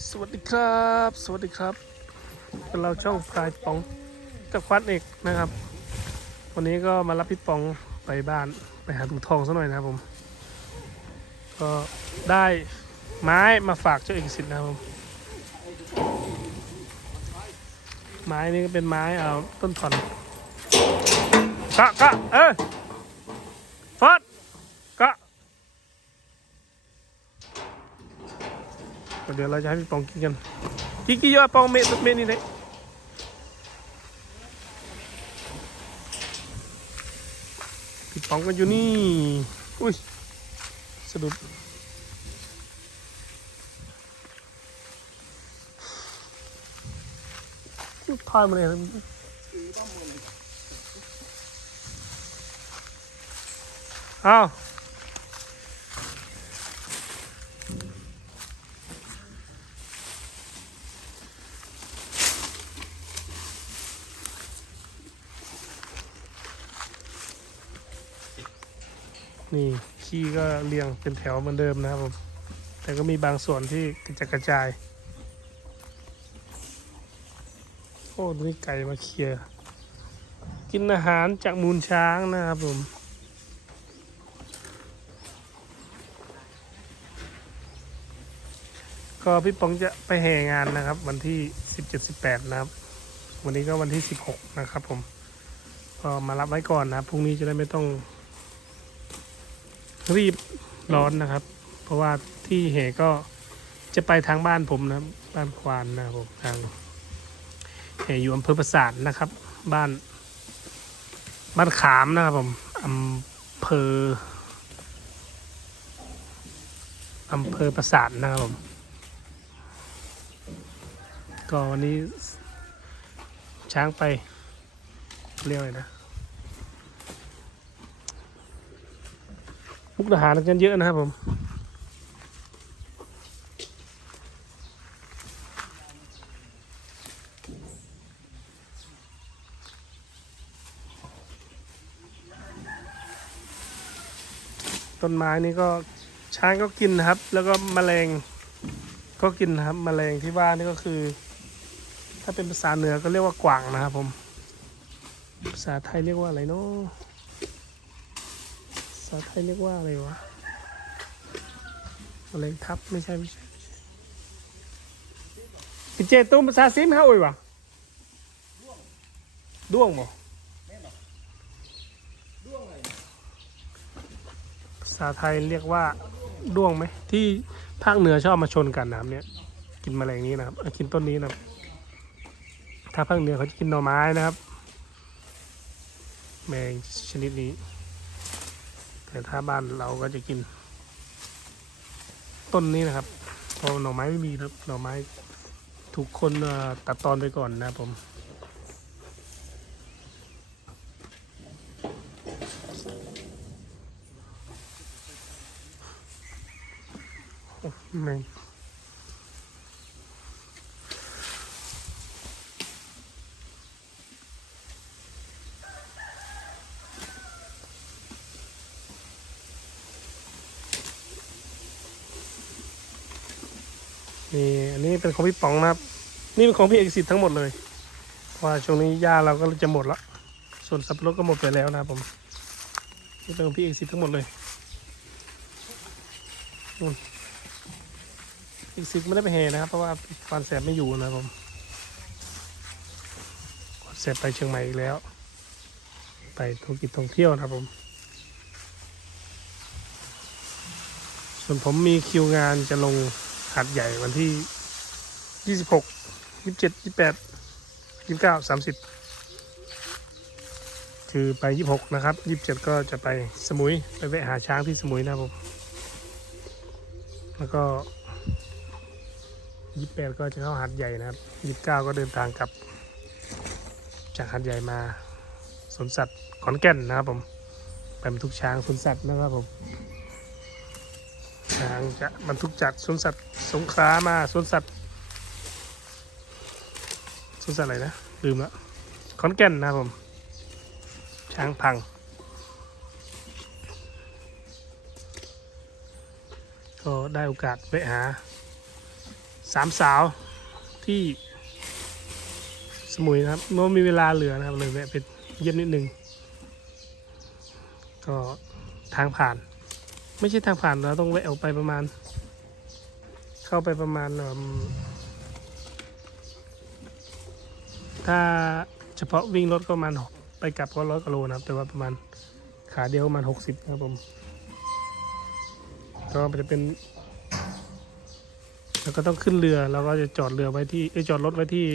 สวัสดีครับ สวัสดีครับเป็นเราช่องพลายปองกับควัดเอกนะครับ วันนี้ก็มารับพี่ปองไปบ้านไปหาถุงทองซะหน่อยนะครับผม ก็ได้ไม้มาฝากเจ้าเอกสิทธิ์นะครับผมไม้นี่ก็เป็นไม้เอาต้นถอนกะกะเออฟอดกะ เดี๋ยวเราจะให้พี่ปองกินกันกินกี่ยอดปองเมตเมตนี่เลยพี่ปองกันอยู่นี่ อุ้ยสะดุดทายมาเลยอ้าว นี่ขี้ก็เรียงเป็นแถวเหมือนเดิมนะครับผม แต่ก็มีบางส่วนที่กระจกระจาย โอ้ดูนี่ไก่มาเคลียร์ กินอาหารจากมูลช้างนะครับผมก็พี่ปองจะไปแห่งานนะครับ วันที่ 17-18 นะครับ วันนี้ก็วันที่ 16 นะครับผม ก็มารับไว้ก่อนนะครับพรุ่งนี้จะได้ไม่ต้อง รีบร้อนนะครับ เพราะว่าที่เหก็จะไปทางบ้านผมนะบ้านควานนะครับผมทางเหอยู่อำเภอปราสาทนะครับ บ้าน บ้านขามนะครับผมอำเภออำเภอปราสาทนะครับผมก็วันนี้ช้างไปเรียกอะไรนะ มุกทหารกันเยอะนะครับผมต้นไม้นี่ก็ช้างก็กินนะครับ แล้วก็แมลงก็กินนะครับแมลงที่ว่านี่ก็คือ ถ้าเป็นภาษาเหนือก็เรียกว่ากวางนะครับผม ภาษาไทยเรียกว่าอะไรเนาะาษาไทยเรียกว่าอะไรวะอะไรทับไม่ใช่ไม่ใช่พี่เจตุ้มภาษาซิมเฮาอีวะด้วงบ่ภาษาไทยเรียกว่าด้วงไหมที่ภาคเหนือชอบมาชนกันนะครับเนี่ยกินแมลงนี้นะครับกินต้นนี้นะครับถ้าภาคเหนือเขาจะกินหน่อไม้นะครับ แมงชนิดนี้ แต่ถ้าบ้านเราก็จะกิน ต้นนี้นะครับเพราะหน่อไม้ไม่มีครับหน่อไม้ถูกคนตัดตอนไปก่อนนะครับผมโอ้แม่ นี่อันนี้เป็นของพี่ป๋องนะครับ นี่เป็นของพี่เอกสิทธิ์ทั้งหมดเลยเพราะว่าช่วงนี้หญ้าเราก็จะหมดละส่วนสับปะรดก็หมดไปแล้วนะครับผมนี่เป็นของพี่เอกสิทธิ์ทั้งหมดเลยเอกสิทธิ์ไม่ได้ไปแห่นะครับ เพราะว่าควานแสบไม่อยู่นะครับผมควานแสบไปเชียงใหม่อีกแล้ว ไปธุรกิจท่องเที่ยวนะครับผมส่วนผมมีคิวงานจะลง หัดใหญ่วันที่26 27 28 29 30คือไป26นะครับ27ก็จะไปสมุยไปแวะหาช้างที่สมุยนะครับผมแล้วก็28ก็จะเข้าหัดใหญ่นะครับ29ก็เดินทางกลับ จากหัดใหญ่มาสวนสัตว์ขอนแก่นนะครับผมไปบรรทุกช้างสวนสัตว์นะครับผม ช้างจะบรรทุกจากสวนสัตว์สงขลามาสวนสัตว์สวนสัตว์อะไรนะลืมละขอนแก่นนะครับผม ช้างพัง ก็ได้โอกาสไปหาสามสาวที่สมุยนะครับเมื่อมีเวลาเหลือนะครับเลยแวะไปเยี่ยมนิดนึง ก็ทางผ่าน ไม่ใช่ทางผ่านเราต้องแวะออกไปประมาณ เข้าไปประมาณถ้าเฉพาะวิ่งรถก็ประมาณไปกลับก็ร้อยกิโลนะครับ แต่ว่าประมาณขาเดียวประมาณหกสิบนะครับผมก็จะเป็นแล้วก็ต้องขึ้นเรือเราก็จะจอดเรือไว้ที่จอดรถไว้ที่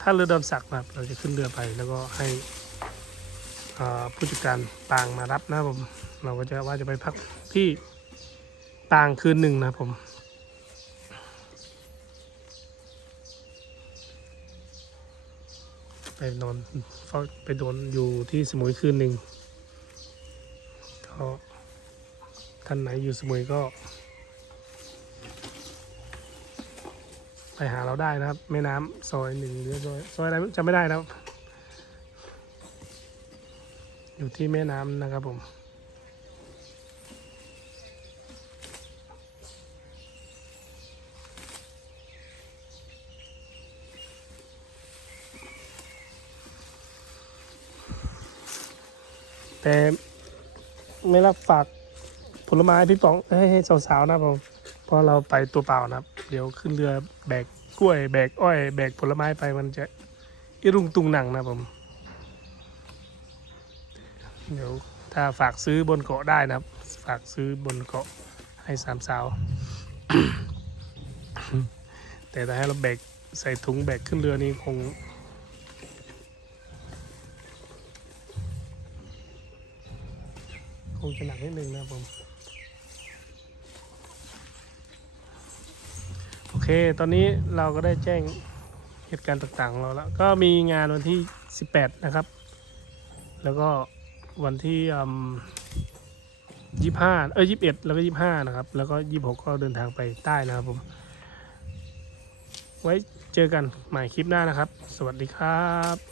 ท่าเรือดอนสักนะครับ เราจะขึ้นเรือไปแล้วก็ให้ ผู้จัดการปางมารับนะครับผม เราก็จะว่าจะไปพักที่ปางคืนหนึ่งนะครับผมไปนอนเฝ้าไปโดนอยู่ที่สมุยคืนหนึ่งก็ท่านไหนอยู่สมุยก็ ไปหาเราได้นะครับ แม่น้ำซอยหนึ่งหรือซอยซอยอะไรจำไม่ได้นะครับ อยู่ที่แม่น้ำนะครับผมแต่ไม่รับฝากผลไม้พี่ป๋องให้ให้สาวๆนะผมเพราะเราไปตัวเปล่านะครับ เดี๋ยวขึ้นเรือแบกกล้วย แบกอ้อย แบกผลไม้ไปมันจะอิรุงตุงหนังนะผม เดี๋ยวถ้าฝากซื้อบนเกาะได้นะครับ ฝากซื้อบนเกาะให้สามสาว แต่ถ้าให้เราแบกใส่ถุงแบกขึ้นเรือนี่คงคงจะหนักนิดนึงนะผมโอเค ตอนนี้เราก็ได้แจ้งเหตุการณ์ต่างๆของเราแล้ว ก็มีงานวันที่ 18 นะครับ แล้วก็ วันที่ยี่ห้าเอ้ยยี่สิบเอ็ดแล้วก็ยี่ห้านะครับ แล้วก็ยี่หกก็เดินทางไปใต้นะครับผม ไว้เจอกันใหม่คลิปหน้านะครับ สวัสดีครับ